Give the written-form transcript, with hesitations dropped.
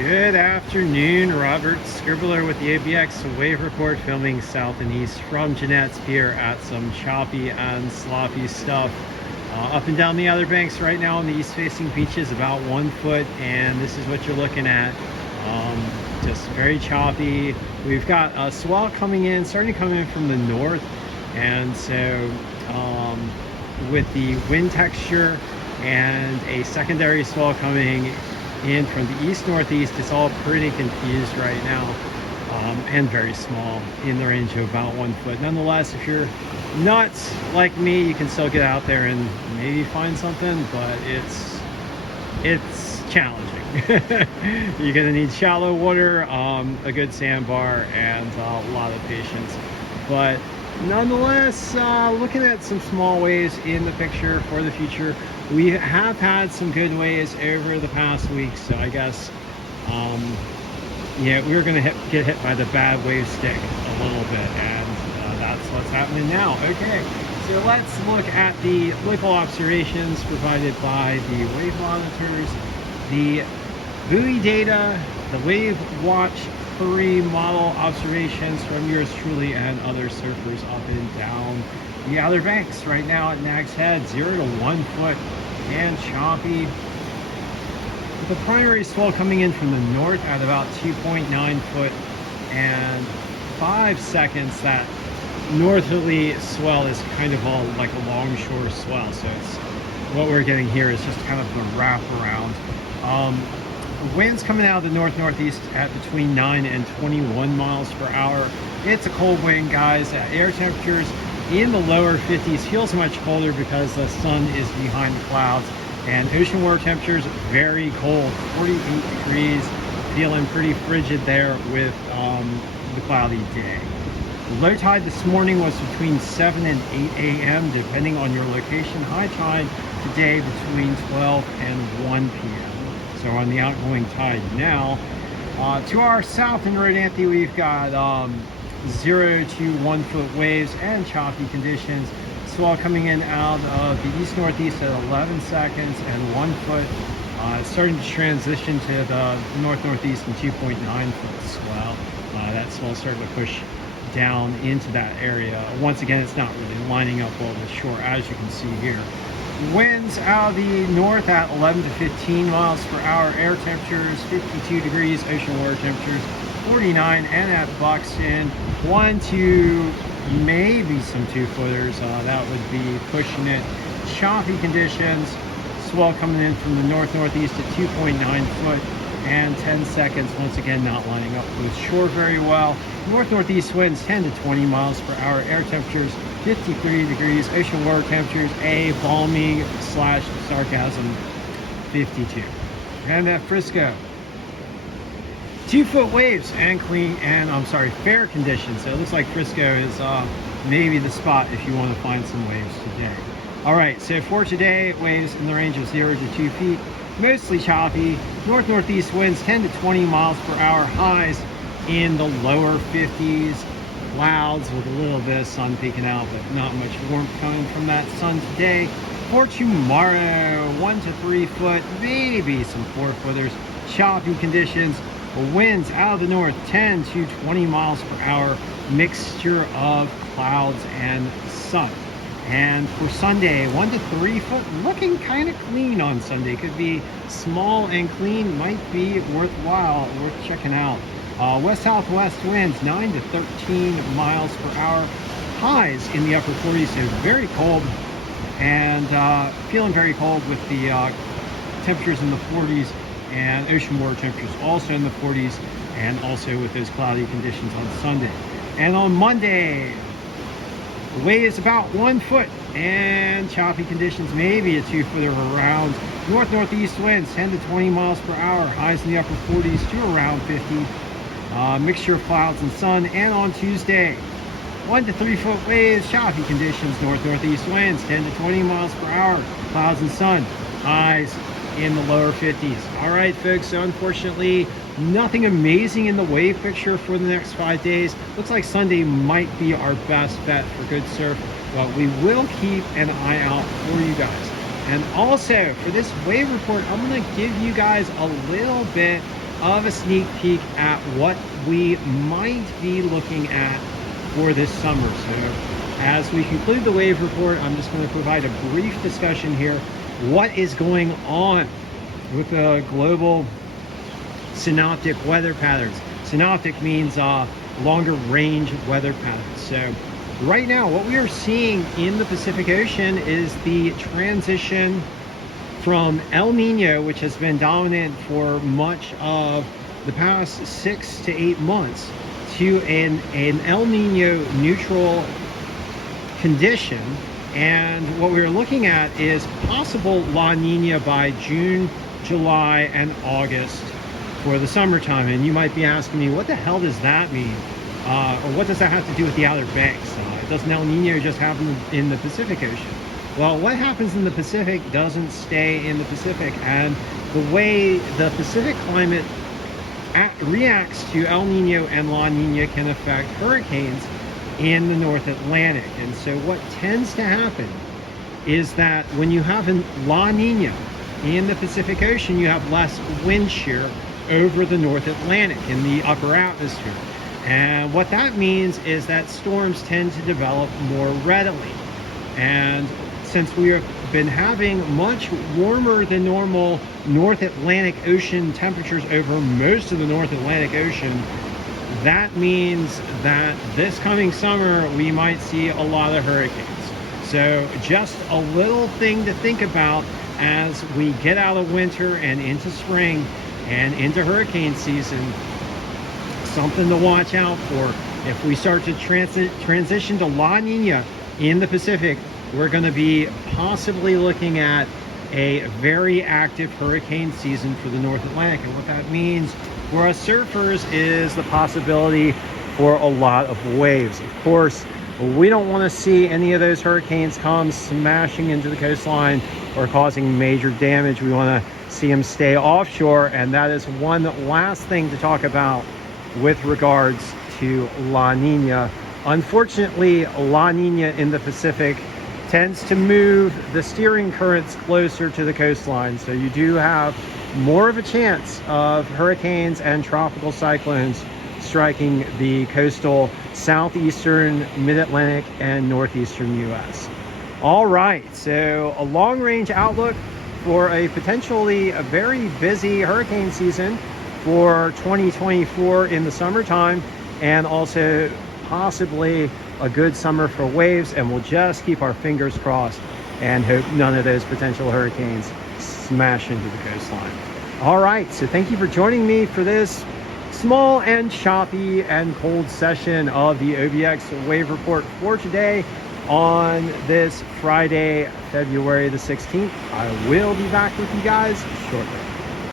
Good afternoon, Robert Scribbler with the OBX Wave Report, filming south and east from Jeanette's Pier at some choppy and sloppy stuff. Up and down the Outer Banks right now on the east-facing beaches, about 1 foot, and this is what you're looking at. Just very choppy. We've got a swell coming in, starting to come in from the north, and so with the wind texture and a secondary swell coming in from the east-northeast, it's all pretty confused right now, and very small, in the range of about 1 foot. Nonetheless, if you're nuts like me, you can still get out there and maybe find something, but it's challenging. You're gonna need shallow water, a good sandbar, and a lot of patience. But nonetheless, looking at some small waves in the picture for the future. We have had some good waves over the past week, so I guess yeah, we're gonna get hit by the bad wave stick a little bit, and that's what's happening now. Okay, so let's look at the local observations provided by the wave monitors, the buoy data, the Wave Watch 3 model observations from yours truly and other surfers up and down the Outer Banks. Right now at Nag's Head, 0 to 1 foot and choppy. The primary swell coming in from the north at about 2.9 foot and 5 seconds. That northerly swell is kind of all like a longshore swell, so it's what we're getting here is just kind of the wrap around. Winds coming out of the north-northeast at between 9 and 21 miles per hour. It's a cold wind, guys. Air temperatures in the lower 50s. Feels much colder because the sun is behind the clouds, and ocean water temperatures very cold, 48 degrees, feeling pretty frigid there with the cloudy day. Low tide this morning was between 7 and 8 a.m. depending on your location. High tide today between 12 and 1 p.m. So on the outgoing tide now. To our south in Rodanthe, we've got 0 to 1 foot waves and choppy conditions. Swell coming in out of the east-northeast at 11 seconds and 1 foot. Starting to transition to the north-northeast and 2.9 foot swell. That swell starting to push down into that area. Once again, it's not really lining up well with shore, as you can see here. Winds out of the north at 11 to 15 miles per hour. Air temperatures 52 degrees. Ocean water temperatures 49. And at Buxton, 1 to maybe some 2-footers. That would be pushing it. Choppy conditions. Swell coming in from the north-northeast at 2.9 foot and 10 seconds. Once again, not lining up with shore very well. North-northeast winds 10 to 20 miles per hour. Air temperatures 53 degrees. Ocean water temperatures, a balmy slash sarcasm, 52. And at Frisco, 2 foot waves and clean, and fair conditions. So it looks like Frisco is maybe the spot if you want to find some waves today. All right, so for today, waves in the range of 0 to 2 feet, mostly choppy. North-northeast winds 10 to 20 miles per hour. Highs in the lower 50s. Clouds with a little bit of sun peeking out, but not much warmth coming from that sun today. For tomorrow, 1 to 3 foot, maybe some 4-footers. Choppy conditions. Winds out of the north 10 to 20 miles per hour. Mixture of clouds and sun. And for Sunday, 1 to 3 foot, looking kind of clean on Sunday. Could be small and clean, might be worthwhile, worth checking out. West-southwest winds 9 to 13 miles per hour. Highs in the upper 40s, so very cold, and feeling very cold with the temperatures in the 40s, and ocean water temperatures also in the 40s, and also with those cloudy conditions on Sunday. And on Monday, the waves about 1 foot and choppy conditions, maybe a 2-footer around. North-northeast winds 10 to 20 miles per hour. Highs in the upper 40s to around 50. Mixture of clouds and sun. And on Tuesday, 1 to 3 foot waves, choppy conditions, north-northeast winds 10 to 20 miles per hour. Clouds and sun. Highs in the lower 50s. All right, folks, so unfortunately, nothing amazing in the wave picture for the next 5 days. Looks like Sunday might be our best bet for good surf, but we will keep an eye out for you guys. And also, for this wave report, I'm going to give you guys a little bit of a sneak peek at what we might be looking at for this summer. So as we conclude the wave report, I'm just going to provide a brief discussion here. What is going on with the global synoptic weather patterns? Synoptic means longer range weather patterns. So right now, what we are seeing in the Pacific Ocean is the transition from El Nino, which has been dominant for much of the past 6 to 8 months, to an El Nino neutral condition. And what we're looking at is possible La Nina by June, July, and August for the summertime. And you might be asking me, what the hell does that mean? Or what does that have to do with the Outer Banks? Doesn't El Nino just happen in the Pacific Ocean? Well, what happens in the Pacific doesn't stay in the Pacific, and the way the Pacific climate reacts to El Nino and La Nina can affect hurricanes in the North Atlantic. And so what tends to happen is that when you have a La Nina in the Pacific Ocean, you have less wind shear over the North Atlantic in the upper atmosphere. And what that means is that storms tend to develop more readily. And since we have been having much warmer than normal North Atlantic Ocean temperatures over most of the North Atlantic Ocean, that means that this coming summer we might see a lot of hurricanes. So just a little thing to think about as we get out of winter and into spring and into hurricane season. Something to watch out for. If we start to transition to La Nina in the Pacific, we're going to be possibly looking at a very active hurricane season for the North Atlantic. And what that means for us surfers is the possibility for a lot of waves. Of course, we don't want to see any of those hurricanes come smashing into the coastline or causing major damage. We want to see them stay offshore. And that is one last thing to talk about with regards to La Nina. Unfortunately, La Nina in the Pacific tends to move the steering currents closer to the coastline, so you do have more of a chance of hurricanes and tropical cyclones striking the coastal southeastern, mid-Atlantic, and northeastern U.S. All right, so a long-range outlook for a potentially a very busy hurricane season for 2024 in the summertime, and also possibly a good summer for waves. And we'll just keep our fingers crossed and hope none of those potential hurricanes smash into the coastline. All right, so thank you for joining me for this small and choppy and cold session of the OBX wave report for today on this Friday, February the 16th. I will be back with you guys shortly.